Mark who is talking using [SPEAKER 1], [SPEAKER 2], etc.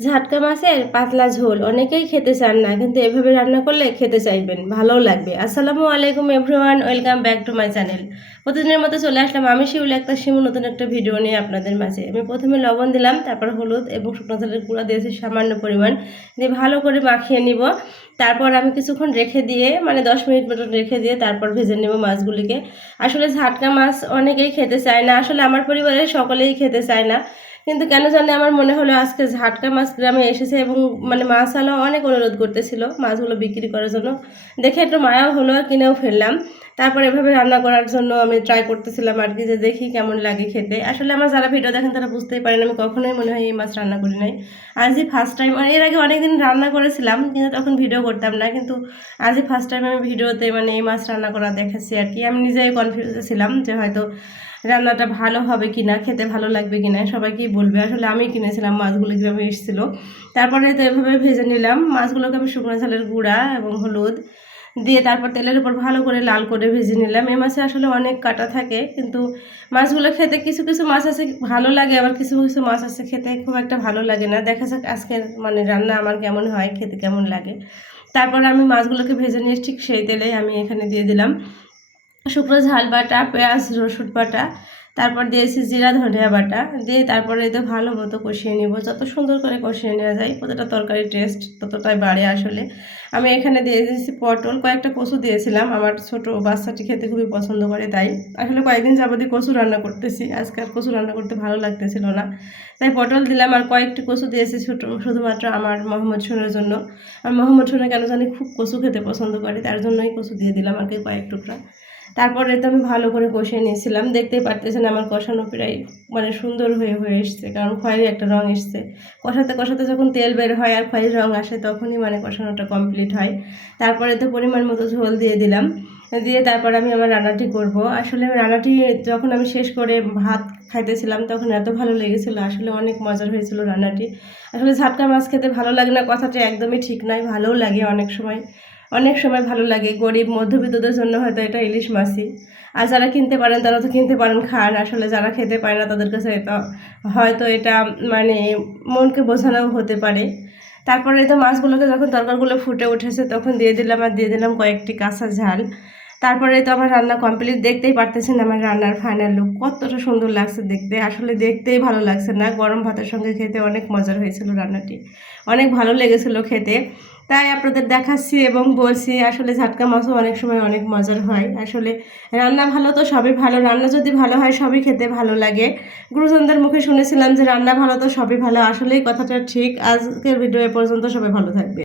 [SPEAKER 1] ঝাটকা মাছের পাতলা ঝোল, অনেকেই খেতে চান না, কিন্তু এভাবে রান্না করলে খেতে চাইবেন, ভালোও লাগবে। আসসালামু আলাইকুম everyone welcome back to my channel প্রতিদিনের মতো চলে আসলাম আমি শিউলি একটা শিমু, নতুন একটা ভিডিও নিয়ে আপনাদের মাঝে। আমি প্রথমে লবণ দিলাম, তারপর হলুদ এবং শুকনো তেলের গুঁড়া দিয়েছি সামান্য পরিমাণ। দিয়ে ভালো করে মাখিয়ে নিব। তারপর আমি কিছুক্ষণ রেখে দিয়ে মানে দশ মিনিট মতন রেখে দিয়ে তারপর ভেজে নেব মাছগুলিকে। আসলে ঝাটকা মাছ অনেকেই খেতে চায় না, আসলে আমার পরিবারের সকলেই খেতে চায় না। কিন্তু কেন জানি আমার মনে হলো আজকে ঝাটকা মাছ গ্রামে এসেছে এবং মানে মাছওয়ালা অনেক অনুরোধ করতেছিল মাছগুলো বিক্রি করার জন্য। দেখে একটু মায়াও হলো, কিনেও ফেললাম। তারপর এভাবে রান্না করার জন্য আমি ট্রাই করতেছিলাম আর কি যে দেখি কেমন লাগে খেতে। আসলে আমার যারা ভিডিও দেখেন তারা বুঝতেই পারেন, আমি কখনোই মনে হয় এই মাছ রান্না করি নাই। আজই ফার্স্ট টাইম মানে এর আগে অনেকদিন রান্না করেছিলাম, কিন্তু তখন ভিডিও করতাম না। কিন্তু আজই ফার্স্ট টাইম আমি ভিডিওতে মানে এই মাছ রান্না করা দেখাচ্ছি আর কি, আমি নিজেই কনফিউজে ছিলাম যে হয়তো রান্নাটা ভালো হবে কি না খেতে ভালো লাগবে কি না সবাইকেই বলবে। আসলে আমি কিনেছিলাম, মাছগুলো গ্রামে এসেছিল। তারপরে তো এভাবে ভেজে নিলাম। মাছগুলোকে আমি শুকনো ঝালের গুঁড়া এবং হলুদ দিয়ে তারপর তেলের উপর ভালো করে লাল করে ভেজে নিলাম। এ মাছে আসলে অনেক কাটা থাকে, কিন্তু মাছগুলো খেতে কিছু কিছু মাছ আছে ভালো লাগে, আবার কিছু কিছু মাছ আছে খেতে খুব একটা ভালো লাগে না। দেখা যাক আজকের মানে রান্না আমার কেমন হয়, খেতে কেমন লাগে। তারপর আমি মাছগুলোকে ভেজে নিয়ে ঠিক সেই তেলে আমি এখানে দিয়ে দিলাম। শুকনো ঝাল বাটা, পেঁয়াজ, রসুন বাটা, তারপর দিয়েছি জিরা, ধনিয়া বাটা। দিয়ে তারপরে তো ভালো মতো কষিয়ে নিব। যত সুন্দর করে কষিয়ে নেওয়া যায় প্রতিটা তরকারি টেস্ট ততটাই বাড়ে আসলে। আমি এখানে দিয়ে দিয়েছি পটল। কয়েকটা কচু দিয়েছিলাম। আমার ছোট বাচ্চাটি খেতে খুবই পছন্দ করে, তাই আসলে কয়েকদিন যাবতীয় কচু রান্না করতেছি। আজকে আর কচু রান্না করতে ভালো লাগতেছিল না। তাই পটল দিলাম আর কয়েকটি কচু দিয়েছি ছোটো, শুধুমাত্র আমার মোহাম্মদ সোনের জন্য। আর মোহাম্মদ সোনা কেন জানি খুব কচু খেতে পছন্দ করে, তার জন্যই কচু দিয়ে দিলাম কি কয়েক টুকরা। তারপরে তো আমি ভালো করে কষিয়ে নিয়েছিলাম। দেখতেই পারতেছেন আমার কষানো প্রায় মানে সুন্দর হয়ে হয়ে এসছে, কারণ খয়েরি একটা রং এসছে। কষাতে কষাতে যখন তেল বের হয় আর খয়েরি রং আসে তখনই মানে কষানোটা কমপ্লিট হয়। তারপরে তো পরিমাণ মতো ঝোল দিয়ে দিলাম। দিয়ে তারপর আমি আমার রান্নাটি করব। আসলে রান্নাটি যখন আমি শেষ করে ভাত খাইতেছিলাম তখন এত ভালো লেগেছিল, আসলে অনেক মজার হয়েছিল রান্নাটি। আসলে ঝাটকা মাছ খেতে ভালো লাগে না, কথাটা একদমই ঠিক নয়, ভালোও লাগে অনেক সময়। অনেক সময় ভালো লাগে, গরিব মধ্যবিত্তদের জন্য হয়তো এটা ইলিশ মাছই। আর যারা কিনতে পারেন, তারা তো কিনতে পারেন, খান। আসলে যারা খেতে পারে না, তাদের কাছে এটা, হয়তো এটা মানে মনকে বোঝানো হতে পারে। তারপরে তো মাছগুলোকে যখন তরকারগুলো ফুটে উঠেছে, তখন দিয়ে দিলাম আর দিয়ে দিলাম কয়েকটি কাঁচা ঝাল। তারপরে তো আমার রান্না কমপ্লিট দেখতেই পারতেছেন আমার রান্নার ফাইনাল লুক কতটা সুন্দর লাগছে দেখতে। আসলে দেখতেই ভালো লাগছে না। গরম ভাতের সঙ্গে খেতে অনেক মজার হয়েছিল রান্নাটি। অনেক ভালো লেগেছিল খেতে। তাই আপনাদের দেখাচ্ছি এবং বলছি, আসলে ঝাটকা মাছও অনেক সময় অনেক মজার হয়। আসলে রান্না ভালো তো সবই ভালো, রান্না যদি ভালো হয় সবই খেতে ভালো লাগে। গুরুজনদের মুখে শুনেছিলাম যে, রান্না ভালো তো সবই ভালো। আসলেই কথাটা ঠিক। আজকের ভিডিও এ পর্যন্ত সবাই ভালো থাকবে